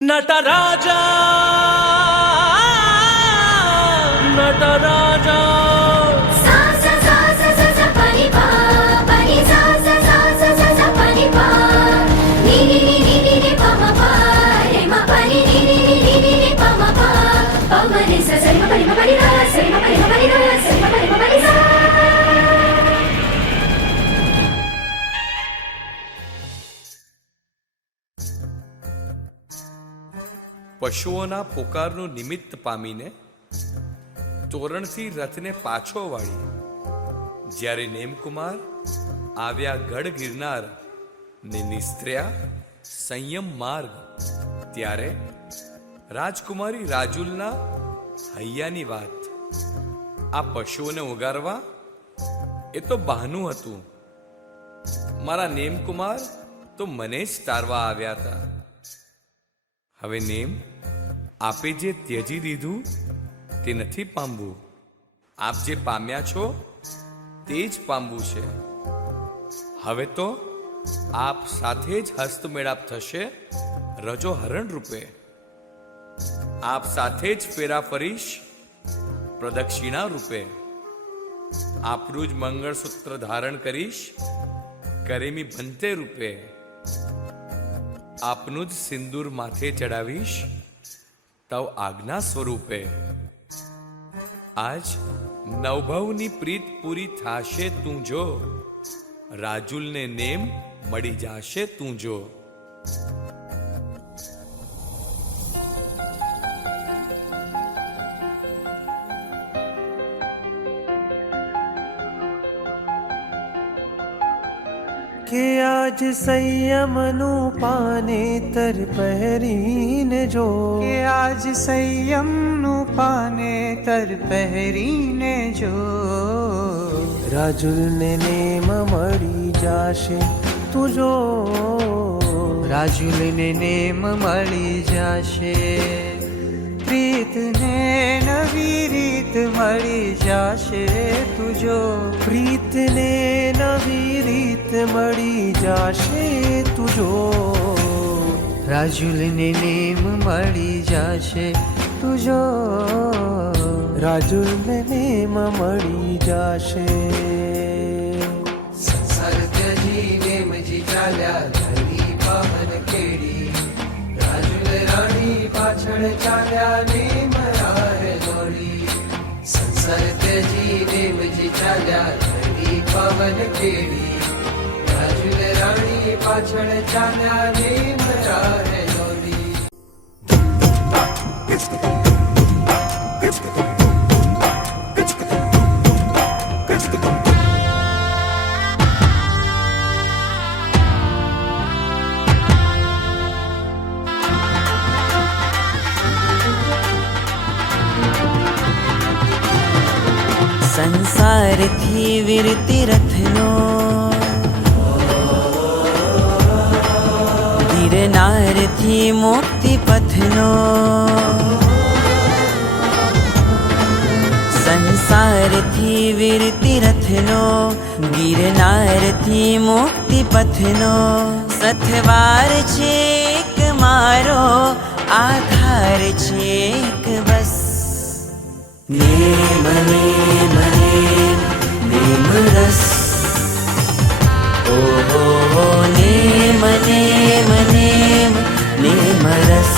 नटराजा नटराजा सा सा सा सा सा सा परि पा परि सा सा सा सा सा सा परि पा नी नी नी नी नी नी पा मा पा रे मा परि नी नी नी नी नी नी पा मा पा मा रे सा सा मा परि रा सा मा परि रा सा मा परि सा। પશુઓના પોકારનું નિમિત્ત પામીને તોરણથી રથને પાછો વાળી જ્યારે નેમકુમાર આવ્યા ગઢ ગિરનાર ને નિસ્ત્ર્યા સંયમ માર્ગ, ત્યારે રાજકુમારી રાજુલના હૈયાની વાત. આ પશુઓને ઉગારવા એ તો બહાનું હતું. મારા નેમકુમાર તો મને જ તારવા આવ્યા હતા. હવે નેમ, આપે જે ત્યજી દીધું તે નથી પામવું. આપ જે પામ્યા છો તે જ પામવું છે. હવે તો આપ સાથે જ હસ્તમેળાપ થશે રજો હરણ રૂપે. આપ સાથે જ ફેરા ફરીશ પ્રદક્ષિણા રૂપે. આપનું જ મંગળસૂત્ર ધારણ કરીશ કરેમી ભંતે રૂપે. આપનું જ સિંદૂર માથે ચડાવીશ તવ આજ્ઞા સ્વરૂપે. આજ નવભવની પ્રીત પૂરી થાશે તું જો, રાજુલને નેમ મળી જાશે તું જો. કે આજ સંયમનું પાનેતર પહેરીને જો, કે આજ સંયમનું પાનેતર પહેરીને જો, રાજુલને નેમ મળી જાશે તું જો. રાજુલને નેમ મળી જાશે, પ્રીતને નવી રીત મળી જાશે તું જો. પ્રીતને નવી રીત મળી જાશે તું જો. રાજુલને નેમ મળી જાશે તું જો. રાજુલને નેમ મળી જાશે. સંસાર ત્યજી નેમજી ચાલ્યા ધરી પવન કેડી, રાજુલ રાણી પાછળ ચાલ્યા નેમ રાહે દોડી. સંસાર ત્યજી નેમજી ચાલ્યા ધરી પવન કેડી, રાજુલ રાણી પાછળ ચાલ્યા નેમ રાહે દોડી. સંસારથી વિરતિ રથનો, ગિરનારથી મુક્તિ પથનો. સંસારથી વિરતિ રથનો, ગિરનારથી મુક્તિ પથનો. સથવાર છે એક મારો, આધાર છે એક બસ. નેમ નેમ નેમ નેમ રસ. ઓહો હો નેમ નેમ નેમ નેમ રસ.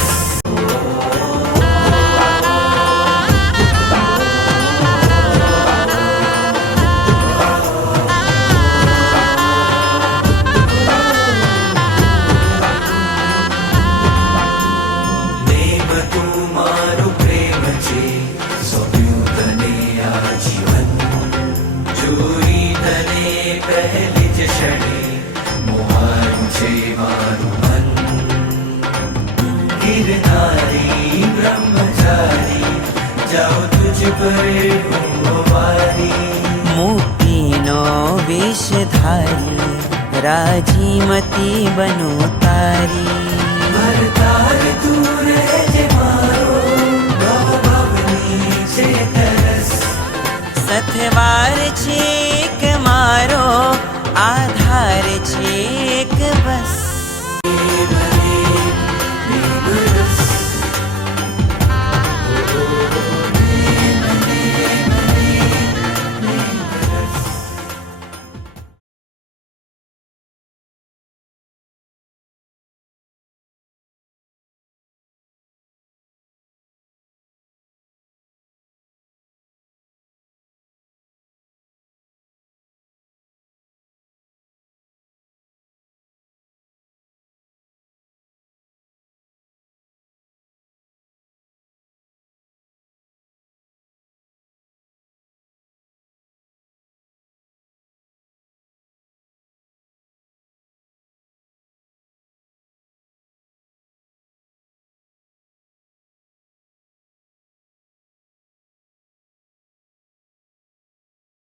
મુક્તિનો વેશ ધારી, રાજીમતી બનો તારી. ભરતાર તું રહેજે મારો, ભવની છે તરસ. સથવાર છે